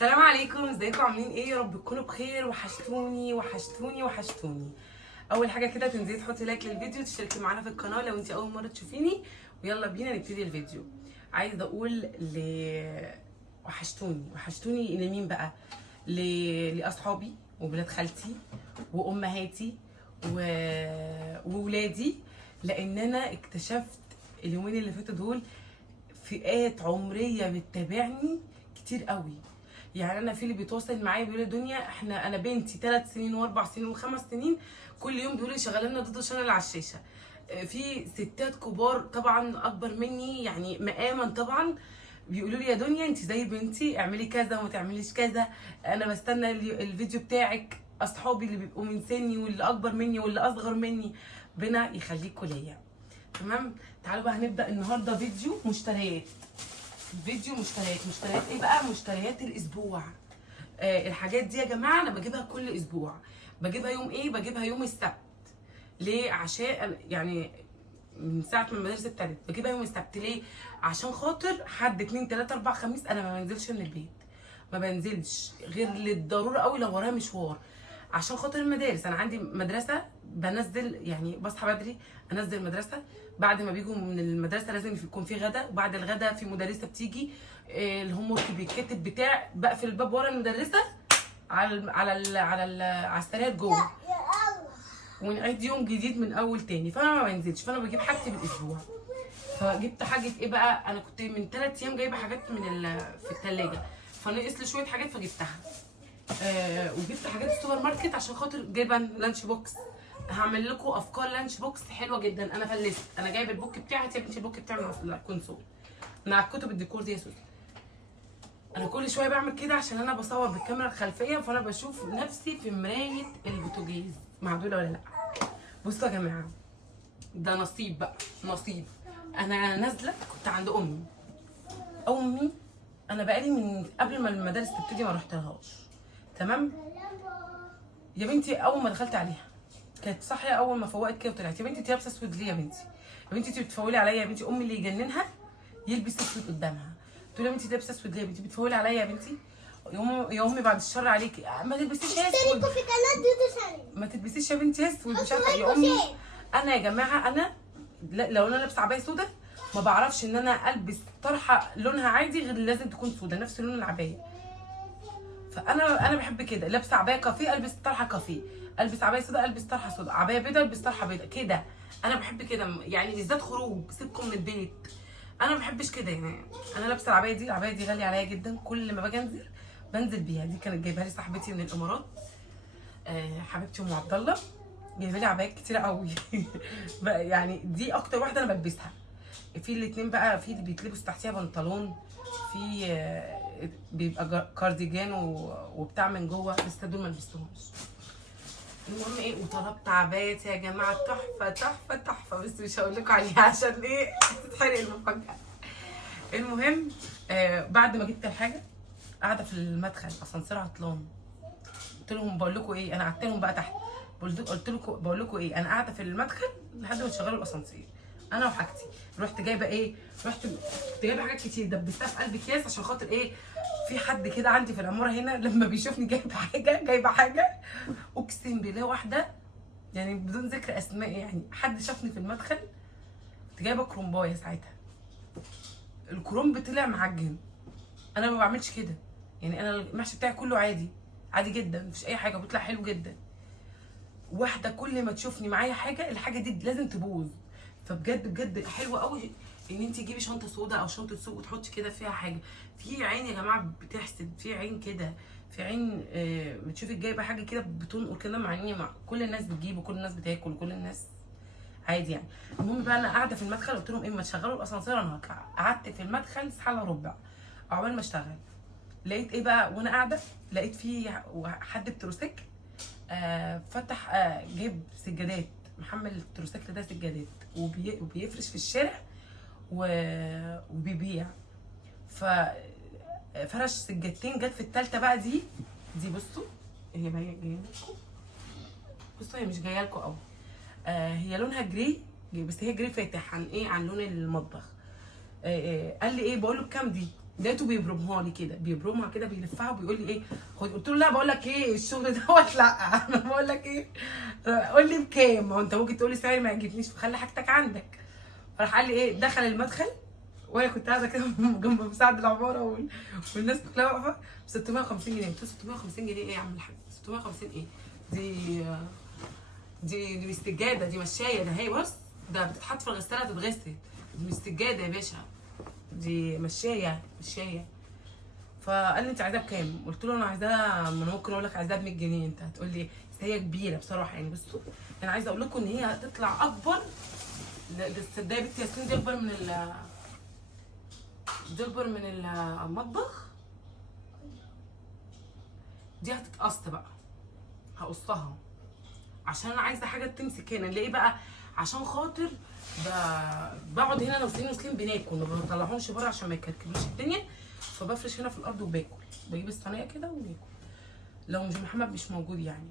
السلام عليكم، ازيكم عاملين ايه؟ يا رب تكونوا بخير. وحشتوني وحشتوني وحشتوني. اول حاجه كده تنزلي تحطي لايك للفيديو، تشتركي معانا في القناه لو انت اول مره تشوفيني، ويلا بينا نبتدي الفيديو. عايزه اقول وحشتوني لمين بقى؟ لاصحابي وولاد خالتي وامهاتي وولادي، لان انا اكتشفت اليومين اللي فاتوا دول فئات عمريه بتتابعني كتير قوي. يعني انا في اللي بيتواصل معايا بيقول لي دنيا انا بنتي 3 سنين و4 سنين و5 سنين، كل يوم بيقول لي شغاله لنا ضد شانل على الشاشه. في ستات كبار طبعا اكبر مني يعني مقاما طبعا، بيقولوا لي يا دنيا انت زي بنتي، اعملي كذا وما تعمليش كذا، انا بستنى الفيديو بتاعك. اصحابي اللي بيبقوا من سني واللي اكبر مني واللي اصغر مني، ربنا يخليكوا ليا. تمام، تعالوا بقى هنبدا النهارده فيديو مشتريات. مشتريات ايه بقى؟ مشتريات الاسبوع. الحاجات دي يا جماعه انا بجيبها كل اسبوع. بجيبها يوم ايه؟ بجيبها يوم السبت. ليه؟ عشان يعني من ساعه ما المدارس ابتدت بجيبها يوم السبت. ليه؟ عشان خاطر حد 2 3 4 خميس انا ما بنزلش من البيت، ما بنزلش غير للضروره قوي لو ورايا مشوار. عشان خاطر المدارس، انا عندي مدرسه بنزل، يعني بصحى بدري انزل المدرسه، بعد ما بيجوا من المدرسه لازم يكون في غدا، وبعد الغدا في مدرسه بتيجي الهوم ورك بيتكتب بتاع، بقفل الباب ورا المدرسه على السرير جوه، ونعيد يوم جديد من اول تاني. فانا ما بنزلش، فانا بجيب حاجتي بالاسبوع. فجبت حاجه ايه بقى؟ انا كنت من 3 ايام جايبه حاجات في الثلاجه، فنقص لي شويه حاجات فجبتها. وجبت حاجات السوبر ماركت عشان خاطر جايبه لانش بوكس. هعمل لكم افكار لانش بوكس حلوه جدا. انا فلست، انا جايبه البوك بتاعي. هاتي يا بنتي البوك بتاعي من الكونسول مع كتب الديكور دي يا سوسي. انا كل شويه بعمل كده عشان انا بصور بالكاميرا الخلفيه، فانا بشوف نفسي في مرايه البوتاجاز. معدوله ولا لا؟ بصوا يا جماعه، ده نصيب بقى، نصيب. انا نازله كنت عند امي. انا بقالي من قبل ما المدارس تبتدي ما رحتلهاش. تمام يا بنتي، اول ما دخلت عليها كانت صاحيه، اول ما فوقت كده وطلعت، يا بنتي انت لابسه اسود ليه يا بنتي؟ يا بنتي انت بتفولي عليا يا بنتي. امي اللي يجننها يلبس اسود قدامها، تقول يا بنتي لابسه اسود ليه يا بنتي؟ بتفولي عليا يا بنتي. يا امي بعد الشر عليكي ما تلبسيش اسود، ما تلبسيش يا بنتي اسود، مش عارفه يا امي. انا يا جماعه انا لو انا لابسه عبايه سودا ما بعرفش ان انا البس طرحه لونها عادي غير لازم تكون سودا نفس لون العبايه. فانا بحب كده، لابسه عبايه كافيه البس طرحه كافيه، البس عبايه سودا البس طرحه سودا، عبايه بيضاء البس طرحه بيضاء كده. انا بحب كده، يعني بالذات خروج سيبكم من البيت انا ما بحبش كده. يعني انا لابسه العبايه دي غاليه عليا جدا، كل ما باجي انزل بنزل بيها. دي كانت جايبها لي صاحبتي من الامارات، حبيبتي ام عبد الله، جايبه لي عبايات كتيره قوي. يعني دي اكتر واحده انا بلبسها. في الاثنين بقى، في اللي بيتلبس تحتيها بنطلون، في بيبقى كارديجان وبتاع من جوه، بس دول ما لبستهمش. المهم ايه، وطلبت عبايات يا جماعه تحفه تحفه تحفه، بس مش هقول لكم عليها عشان ايه تتحرق المفاجاه. المهم بعد ما جبت الحاجه قاعده في المدخل، اسانسير عطلان. قلت لهم بقول لكم ايه، انا قعدت لهم بقى تحت، قلت لكم بقول لكم ايه، انا قاعده في المدخل لحد ما تشغلوا الاسانسير انا وحاجتي. رحت جايبه ايه؟ رحت جايبه حاجات كتير دبستها في قلب اكياس عشان خاطر ايه، في حد كده عندي في العماره هنا لما بيشوفني جايبه حاجه اقسم بالله واحده، يعني بدون ذكر اسماء، يعني حد شافني في المدخل كنت جايبه كرومبايه ساعتها، الكرومب طلع معجن. انا ما بعملش كده، يعني انا المحشي بتاعي كله عادي، عادي جدا مفيش اي حاجه، بيطلع حلو جدا. واحده كل ما تشوفني معايا حاجه الحاجه دي لازم تبوظ. فبجد بجد حلوه قوي ان انت تجيبي شنطه سودا او شنطه سوق وتحطي كده فيها حاجه. في عين يا جماعه بتحسد، في عين كده، في عين بتشوفي جايبه حاجه كده بتنقر كده، مع ان كل الناس بتجيب وكل الناس بتاكل وكل الناس عادي يعني. المهم بقى انا قاعده في المدخل، قلت لهم ايه ما تشغلوا الاسانسير انا هطلع. قعدت في المدخل ساعه الا ربع عقبال ما اشتغل. لقيت ايه بقى وانا قاعده؟ لقيت في حد بتروسيكل فتح جيب سجادات، محمل التروسيكل ده سجادات وبيفرش في الشارع وبيبيع. ففرش سجادتين، جت في الثالثه بقى دي بصوا هي جايه لكم، بصوا هي مش جايه لكم قوي، هي لونها جري بس هي جري فاتح عن ايه، عن لون المطبخ. قال لي ايه، بقول له بكام دي؟ لقيته بيبرمها لي كده، بيبرمها كده بيلفها وبيقول لي ايه خد. قلت له لا بقول لك ايه الشغل دوت لا انا بقول لك ايه قول لي بكام، ما هو انت ممكن تقول لي سعر ما يعجبنيش فخلي حاجتك عندك. راح قال لي ايه، دخل المدخل وانا كنت قاعده كده جنب مساعد العماره والناس كلها واقفه ب 650 جنيه. قلت له 650 جنيه ايه يا عم الحاج؟ 650 ايه؟ دي مش سجاده، دي مشايه، ده هي بص ده بتتحط في الغساله تتغسل، دي مش سجاده يا باشا، دي مشايه. فقال لي انت عايزاها بكام؟ قلت له انا عايزاها، ما انا ممكن اقول لك عايزاها ب 100 جنيه، انت هتقول لي بس هي كبيره بصراحه يعني. بصوا انا عايزه اقول لكم ان هي هتطلع اكبر. تصدقي يا بنتي ياسمين دي اكبر من المطبخ. دي هتتقص بقى، هقصها عشان انا عايزه حاجه تمسك هنا. ليه بقى؟ عشان خاطر بقعد هنا انا وسليم بناكل، ما بطلعهمش بره عشان ما يكركبوش الدنيا، فبفرش هنا في الارض وباكل، بجيب الصينيه كده وناكل لو مش محمد مش موجود يعني.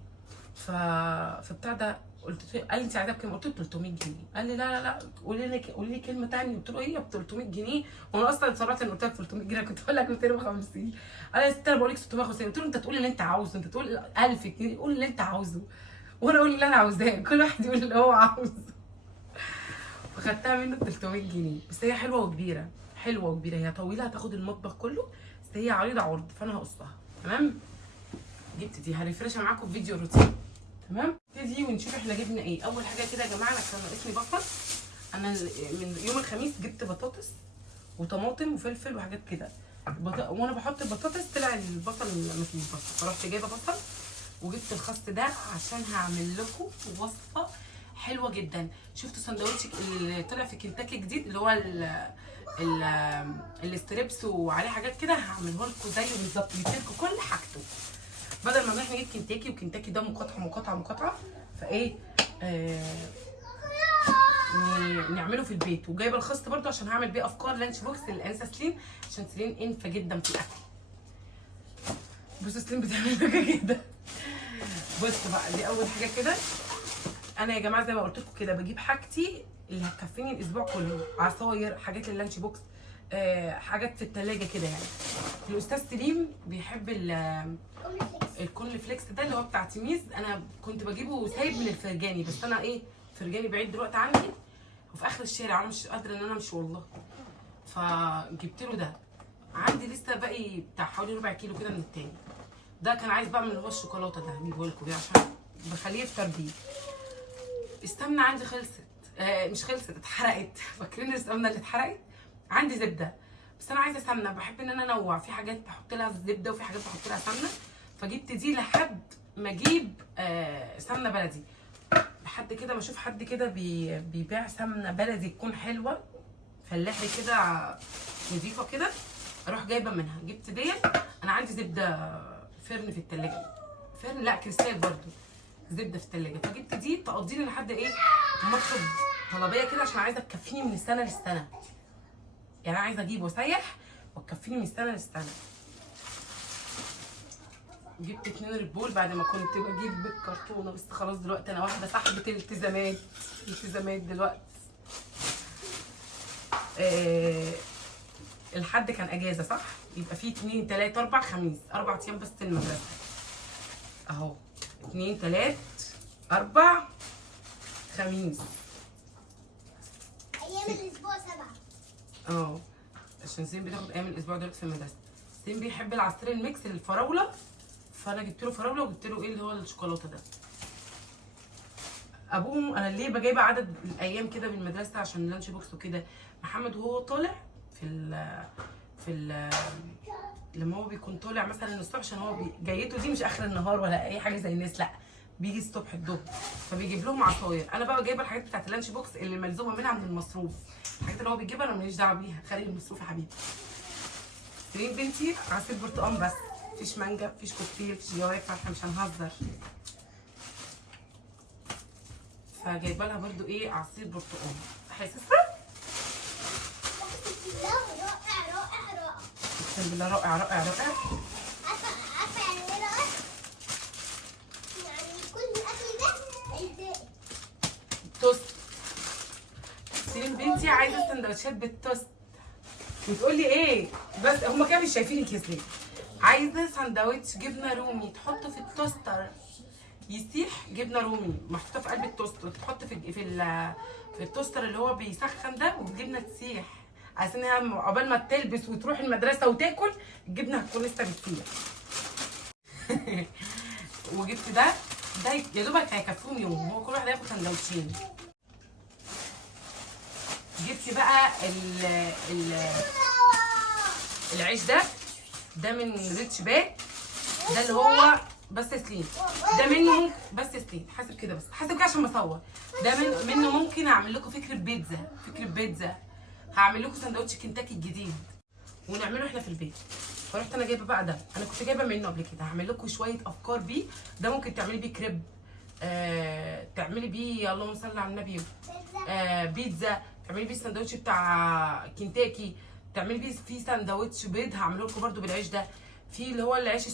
فبتاع ده قلت له، قال لي انت عايزاها بكام؟ قلت له 300 جنيه. قال لي لا قولي لي كلمه ثانيه. قلت له ايه ب 300 جنيه؟ وانا اصلا اتسرعت ان قلت لك 300 جنيه، كنت بقول لك 250. قال لي يا ست انا بقول لك 650. قلت له انت تقول اللي انت عاوزه، انت تقول 1000 جنيه، قول اللي انت عاوزه وانا اقول اللي انا عاوزاه، كل واحد يقول اللي هو عاوزه. فخدتها منه 300 جنيه. بس هي حلوه وكبيره، حلوه وكبيره، هي طويله هتاخد المطبخ كله، بس هي عريضه عرض فانا هقصها. تمام. جبت دي هرفرشها معاكم في فيديو روتين. تمام. نبتدي ونشوف احنا جبنا ايه. اول حاجه كده يا جماعه، انا كان ناقصني بصل. انا من يوم الخميس جبت بطاطس وطماطم وفلفل وحاجات كده، وانا بحط البطاطس طلع البصل مش بصل، فرحت جايبه بصل وجبت الخس ده عشان هعمل لكم وصفه حلوه جدا. شفتوا سندوتش اللي طلع في كنتاكي جديد اللي هو الستريبس وعليه حاجات كده، هعمله لكم زيه بالظبط، بيديلكم كل حاجته بدل ما نروح نجيب كنتاكي، وكنتاكي ده مقاطعه. فايه نعمله في البيت. وجايبه الخس برده عشان هعمل بيه افكار لانش بوكس للانسه سليم، عشان سليم انفه جدا في الاكل. بصوا سليم بتعمل حاجه كده. بصوا بقى دي اول حاجه كده. انا يا جماعه زي ما قلت لكم كده بجيب حاجتي اللي هتكفيني الاسبوع كله، عصاير، حاجات للانش بوكس، حاجات في التلاجة كده يعني. الاستاذ سليم بيحب الكورن فليكس ده اللي هو بتاع تيميز، انا كنت بجيبه سايب من الفرجاني، بس انا ايه فرجاني بعيد دلوقتي عني وفي اخر الشارع، انا مش قادره ان انا امشي والله، فجبت له ده. عندي لسه باقي بتاع حوالي ربع كيلو كده من التاني. ده كان عايز بقى من اللي هو الشوكولاته ده، هجيبه لكم ده عشان بخليه يفطر بيه. السمنه عندي خلصت، مش خلصت، اتحرقت. فاكرين السمنه اللي اتحرقت؟ عندي زبده، بس انا عايزه سمنه، بحب ان انا انوع، في حاجات بحط لها زبده وفي حاجات بحط لها سمنه، فجبت دي لحد ما اجيب سمنه بلدي. لحد كده ما اشوف حد كده بيبيع سمنه بلدي تكون حلوه فلاحي كده نظيفه كده، اروح جايبه منها. جبت دي. انا عندي زبده فرن في التلاجة، فرن لا كريستال برضو، زبده في التلاجة، فجبت دي تقضيني لحد ايه ما اطلب طلبيه كده، عشان عايزه تكفيني من السنه للسنه. يعني انا عايزه اجيب واسيح وتكفيني من السنه للسنه. جبت 2 ريد بول بعد ما كنت بجيب بالكرتونه، بس خلاص دلوقتي انا واحده صاحبه الالتزامات دلوقتي. الحد كان اجازه صح؟ يبقى فيه 2 3 4 خميس، 4 ايام بس المدرسه اهو، 2 3 4 خميس، ايام الاسبوع 7. عشان زين بتاخد ايام الاسبوع دلوقتي في المدرسه. زين بيحب العصير الميكس الفراوله، فانا جبت له فراوله وجبت له ايه اللي هو الشوكولاته ده. ابوهم انا ليه بجيب عدد الايام كده بالمدرسه عشان اللانش بوكس وكده. محمد وهو طالع في لما هو بيكون طالع مثلا الصبح، عشان هو جايته دي مش اخر النهار ولا اي حاجه زي الناس، لا بيجي الصبح الظهر، فبيجيب لهم عصاير. انا بقى جايبه الحاجات بتاعت اللانش بوكس اللي ملزومه منها من المصروف، الحاجات اللي هو بيجيبها انا ماليش دعوه بيها، خلي المصروف يا حبيبي. سليم بنتي عصير برتقال بس، مفيش مانجا، مفيش كوكتيل، مفيش جوافه، احنا مش هنهزر. فجايبه لها برده ايه عصير برتقال. حاسسها؟ رائع. اقسم بالله رائع. عارفه يعني ايه رائع؟ يعني كل الاكل ده الباقي توست. سليم بنتي عايزه سندوتشات بالتوست، وتقول لي ايه؟ بس هما كده مش شايفينك يا سليم. عايزه سندوتش جبنه رومي تحطه في التوستر يسيح. جبنه رومي محطوطه في قلب التوستر، تحط في التوستر اللي هو بيسخن ده، والجبنه تسيح عشان هي عقبال ما تلبس وتروح المدرسه وتاكل الجبنه هتكون لسه بتسيح. وجبت ده يا دوبك هيكفيهم يوم، هو كل واحد هياخد سندوتشين. جبت بقى العيش ده من ريتش باك، ده اللي هو بس سليم. ده منه ممكن بس سليم حاسب كده، بس حاسب كده عشان بصور. ده منه ممكن اعمل لكم فكره بيتزا. هعمل لكم سندوتش كنتاكي الجديد ونعمله احنا في البيت. فرحت انا جايبه بقى ده، انا كنت جايبه منه قبل كده. هعمل لكم شويه افكار بيه. ده ممكن تعملي بيه كريب، تعملي بيه اللهم صل على النبي بيتزا، تعملي بيه السندوتش بتاع كنتاكي، تعملي بيه في سندوتش بيض هعمله لكم برده بالعيش ده، في اللي هو العيش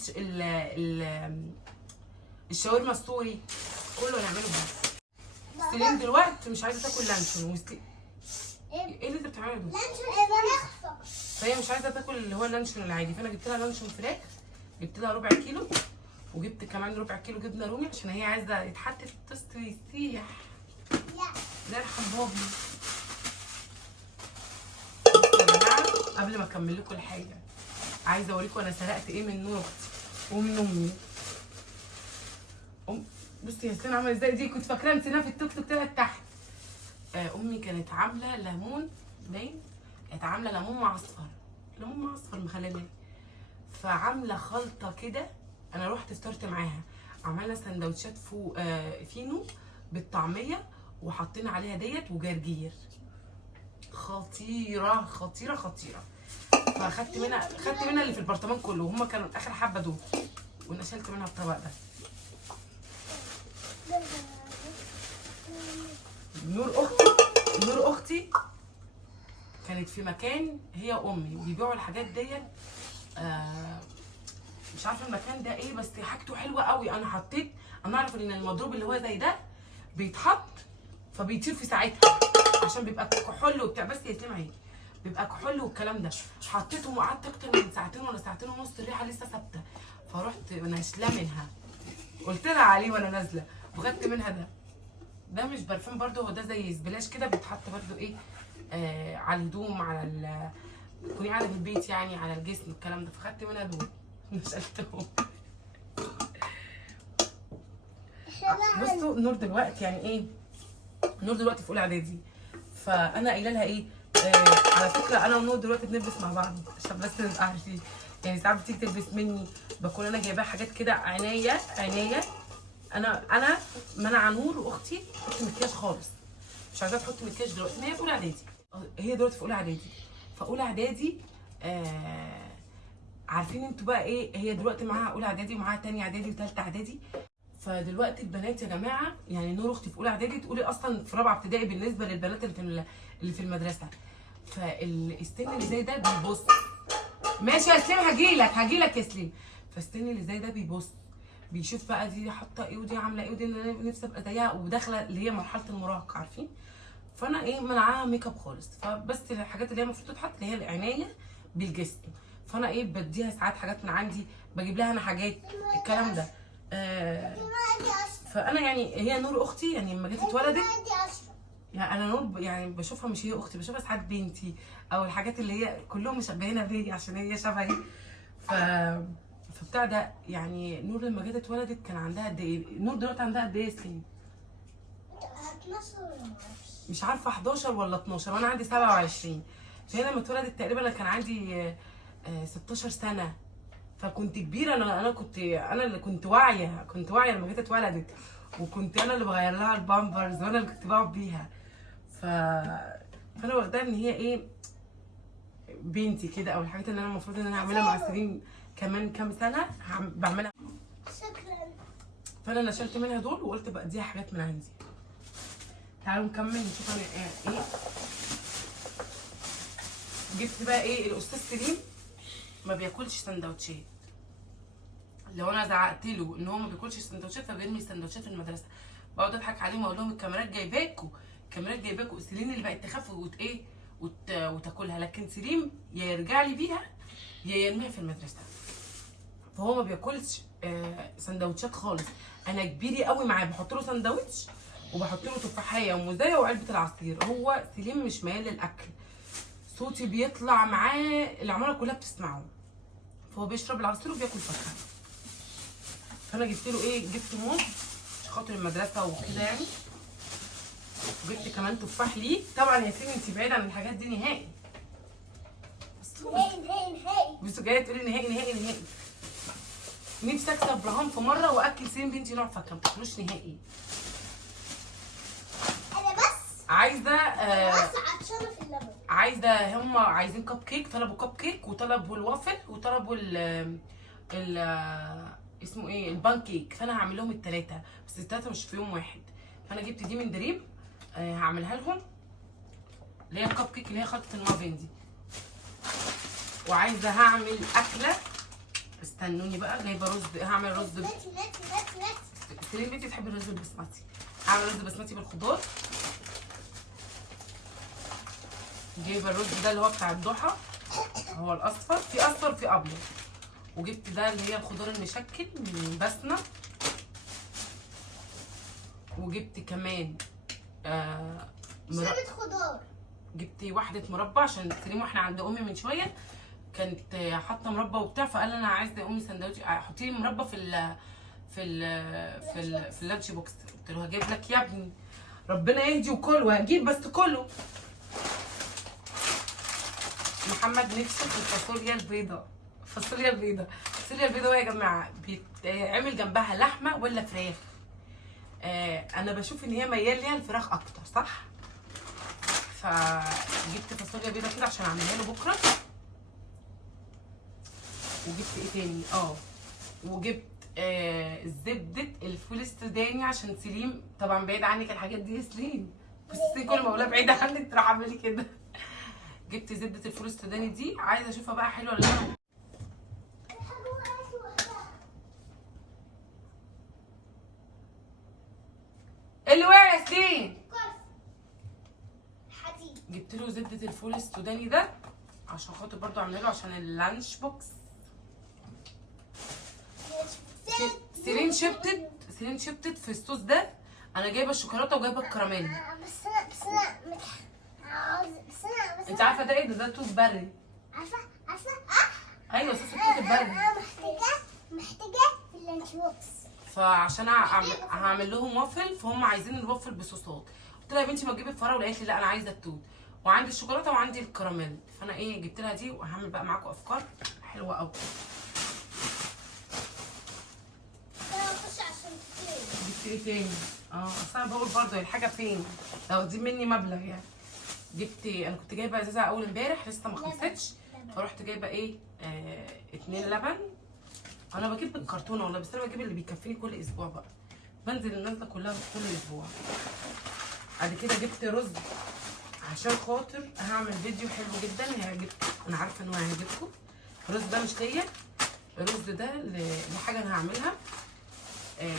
الشاورما السوري، كله هنعمله بيه. سليم دلوقتي مش عايزه تاكل لانشون ايه اللي انت بتعمله ده؟ لانشون. فهي مش عايزه تاكل اللي هو اللانشون العادي، فانا جبت لها لانشون فراخ، جبت لها ربع كيلو، وجبت كمان ربع كيلو جبنه رومي عشان هي عايزه يتحط في التوست ويسيح. ده الحبابي. يا جماعه قبل ما اكمل لكم الحاجه عايزه اوريكم انا سرقت ايه من نور اختي ومن امي. بصي يا سلام عامله ازاي دي، كنت فاكراها نسيناها في التوك توك طلعت تحت. امي كانت عامله ليمون باين، كانت عامله ليمون معصفر مخللاه، فعامله خلطه كده. انا رحت فطرت معاها، عملنا سندوتشات فينو بالطعميه وحطينا عليها ديت وجرجير، خطيره. فاخدت منها اللي في البرطمان كله، هما كانوا اخر حبه دول، وانا شلت منها الطبق ده. نور اختي كانت في مكان هي وامي بيبيعوا الحاجات ديت، مش عارفه المكان ده ايه بس حاجته حلوه قوي. انا اعرف ان المضروب اللي هو زي ده بيتحط فبيطير في ساعتها عشان بيبقى كحول وبتاع، بس يا سلمى اهي بيبقى كحول والكلام ده. حطيتهم وقعدت اكتر من ساعتين ولا ساعتين ونص، الريحه لسه ثابته. فرحت ناشله منها، قلت لها عليه وانا نازله، وخدت منها ده مش برفان برده، هو ده زي سبلاش كده بيتحط برده ايه على الهدوم، على تكوني قاعده في البيت يعني، على الجسم الكلام ده. فخدت منها دول نشلتهم. بصوا نور دلوقتي يعني ايه، نور دلوقتي في اولى اعدادي، فانا قايله لها ايه على فكره انا ونور دلوقتي بنلبس مع بعض عشان بس نبقى عارفين. يعني ساعات بتيجي تلبس مني بكون انا جايباها حاجات كده عنايه. انا منع نور واختي تحط مكياج خالص، مش عايزاها تحط مكياج دلوقتي، ما هي في اولى اعدادي، هي دلوقتي في اولى اعدادي. فاولى اعدادي عارفين انتوا بقى ايه، هي دلوقتي معاها اولى اعدادي ومعاها تانية اعدادي وثالثه اعدادي. فدلوقتي البنات يا جماعه، يعني نور اختي في اولى اعدادي، تقولي اصلا في رابعه ابتدائي بالنسبه للبنات اللي في المدرسه. فالسن اللي زي ده بيبص، ماشي يا سليم هجيلك يا سليم. فالسن اللي زي ده بيبص، بيشوف بقى دي حاطه ايه ودي عامله ايه ودي انا نفسي ابقى زيها، وداخله اللي هي مرحله المراهقه عارفين. فانا ايه منعاها ميك اب خالص، فبس الحاجات اللي هي المفروض تتحط اللي هي العنايه بالجسم. فانا ايه بديها ساعات حاجات من عندي، بجيب لها انا حاجات الكلام ده. فانا يعني هي نور اختي يعني لما جت اتولدت، يعني انا نور يعني بشوفها مش هي اختي، بشوفها ساعات بنتي، او الحاجات اللي هي كلهم مشبهينها بيا عشان هي شبهي. فبتاع ده يعني نور لما جت اتولدت كان عندها قد ايه؟ نور دلوقتي عندها قد ايه سنين؟ 12 ولا معرفش، مش عارفه 11 ولا 12، وانا عندي 27. فهي لما اتولدت تقريبا انا كان عندي 16 سنه، فكنت كبيره. انا اللي كنت واعيه لما جت اتولدت، وكنت انا اللي بغير لها البامبرز، وانا اللي كنت بقعد بيها. فانا واخداها ان هي ايه بنتي كده، او الحاجات اللي انا المفروض ان انا اعملها مع سنين كمان كام سنه بعملها. شكرا. فانا نشلت منها دول وقلت بقى دي حاجات من عندي. تعالوا نكمل نشوف انا ايه. جبت بقى ايه، الاستاذ سليم ما بياكلش سندوتشات. لو انا زعقت له ان هو ما بياكلش سندوتشات فبيرمي السندوتشات في المدرسه، بقعد اضحك عليهم واقول لهم الكاميرات جايباكوا. سليم اللي بقت تخاف وتاكلها، لكن سليم يا يرجع لي بيها يا يرميها في المدرسه. فهو ما بياكلش سندوتشات خالص. انا كبيري قوي معاه، بحط له سندوتش وبحط له تفاحيه وموزايه وعلبه العصير. هو سليم مش ميال للاكل، صوتي بيطلع معاه، العماره كلها بتسمعه. فهو بيشرب العصير وبياكل فاكهه. فانا جبت له ايه، جبت موز عشان خاطر المدرسه وكده يعني، وجبت كمان تفاح ليه. طبعا يا سيدي انت بعيده عن الحاجات دي نهائي. نهائي. بس جايه تقولي نهائي نهائي نهائي. نفسي اكسب ابراهام في مره واكل سين بنتي نوع فاكهه ما تاكلوش نهائي. انا بس عايزه عطشانه في اللبن. عايزه، هم عايزين كب كيك، طلبوا كب كيك وطلبوا الوافل وطلبوا ال اسمه ايه، البان كيك. فانا هعمل لهم الثلاثه، بس الثلاثه مش في يوم واحد. فانا جبت دي من دريم هعملها لهم، اللي هي الكب كيك اللي هي خلطه المافين دي. وعايزه هعمل اكله، استنوني بقى، جايبه رز، هعمل رز ناتي. سليم بنتي تحب الرز البسمتي. هعمل رز بسمتي بالخضار. جايبه الرز ده اللي هو بتاع الضحى، هو الاصفر، في اصفر في ابيض. وجبت ده اللي هي الخضار المشكل من بسمه. وجبت كمان شوربه خضار. جبت واحده مربى عشان سليم، واحنا عند امي من شويه كانت حاطه مربى وبتاع، فقال انا عايزه يا امي سندوتش، حطي لي مربى في اللانش بوكس. قلت له هجيب لك يا ابني، ربنا يهدي وكل، وهجيب بس كله. محمد نفسه في الفاصوليا البيضاء. الفاصوليا البيضاء يا جماعه بيتعمل جنبها لحمه ولا فراخ؟ انا بشوف ان هي ميال ليها الفراخ اكتر، صح؟ فجبت فاصوليا بيضاء كده عشان اعملها له بكره. وجبت ايه تاني؟ وجبت زبده الفول السوداني عشان سليم طبعا بعيد عنك الحاجات دي يا سليم، بس كل ما اقولها بعيده عنك تروح عامله كده. جبت زبده الفول السوداني دي، عايزه اشوفها بقى حلوه ولا لا. اللي وقع يا سليم. حديد. جبت له زبده الفول السوداني ده عشان خاطر برضو اعمله له عشان اللانش بوكس. سيرين شبتت في الصوص ده. انا جايبه الشوكولاته وجايبه الكراميل. بس انا انت عارفه ده ايه؟ ده توت بري. عارفه ايوه صوص التوت البري. انا محتاجه في اللانش بوكس. فعشان هعمل لهم وافل، فهم عايزين الوافل بصوصات. قلت لها يا بنتي ما تجيبي الفراوله، قالت لي لا انا عايزه التوت، وعندي الشوكولاته وعندي الكراميل. فانا ايه جبت لها دي، وهعمل بقى معاكم افكار حلوه قوي. جبت ايه تاني؟ اصل انا بقول برضه الحاجه فين، لو دي مني مبلغ يعني. انا كنت جايبه ازازه اول امبارح لسه ما خلصتش، فرحت جايبه ايه 2 لبن. انا بجيب بالكرتونه والله، بس انا بجيب اللي بيكفيني كل اسبوع بقى، بنزل النازله كلها كل اسبوع. بعد كده جبت رز عشان خاطر هعمل فيديو حلو جدا هيعجبكم، انا عارفه ان هو هيعجبكم. الرز ده مش ليا، الرز ده لحاجه انا هعملها.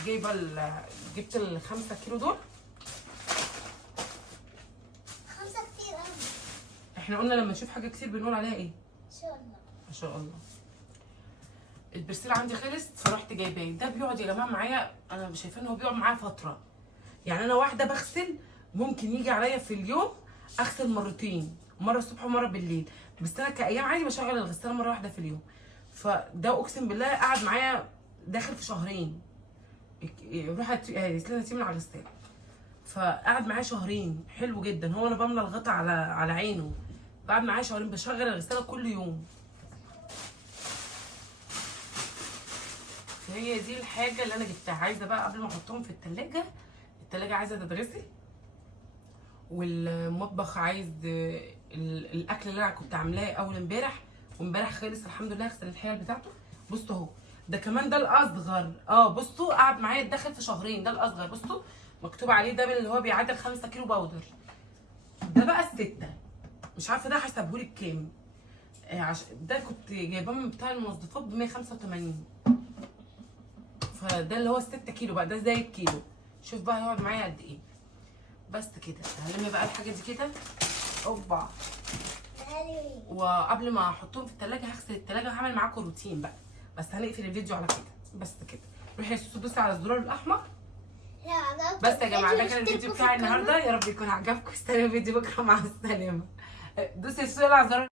جايبه جبت ال5 كيلو دول. 5 كتير قوي. احنا قلنا لما نشوف حاجه كتير بنقول عليها ايه؟ ان شاء الله. ما شاء الله. البرسيل عندي خلص فرحت جايباه. ده بيقعد يا جماعه معايا، انا شايفه ان هو بيقعد معايا فتره. يعني انا واحده بغسل ممكن يجي عليا في اليوم اغسل مرتين، مره الصبح ومره بالليل، بس انا كايام عادي بشغل الغساله مره واحده في اليوم. فده اقسم بالله قعد معايا داخل في شهرين. روح هتلاقي من على الغساله، فقعد معايا شهرين حلو جدا. هو انا بملى الغطا على عينه، قعد معايا شهرين بشغل الغساله كل يوم. هي دي الحاجه اللي انا جبتها. عايزه بقى قبل ما احطهم في التلاجة عايزه تتغسل، والمطبخ عايز الاكل اللي انا كنت عاملاه اول امبارح وامبارح خلص الحمد لله، غسل الحيل بتاعته. بصوا اهو، ده كمان ده الاصغر. بصوا قعد معايا داخل في شهرين، ده الاصغر. بصوا مكتوب عليه ده من اللي هو بيعادل 5 كيلو باودر. ده بقى ال6، مش عارفه ده هحسبهولي بكام. ده كنت جايباه من بتاع المنظفات ب 185. فده اللي هو 6 كيلو بقى، ده زي الكيلو. شوف بقى هيقعد معايا قد ايه. بس كده هلم بقى الحاجه دي كده اوبا. وقبل ما احطهم في التلاجة هغسل التلاجة وهعمل معاكم روتين بقى، بس هنقفل الفيديو على كده بس كده. روحي يا سوسو دوسي على الزرار الاحمر. بس يا جماعه ده كان الفيديو بتاعي النهارده، يا رب يكون عجبكم. استنوا الفيديو بكره، مع السلامه. دوسي يا سوسو على الزرار.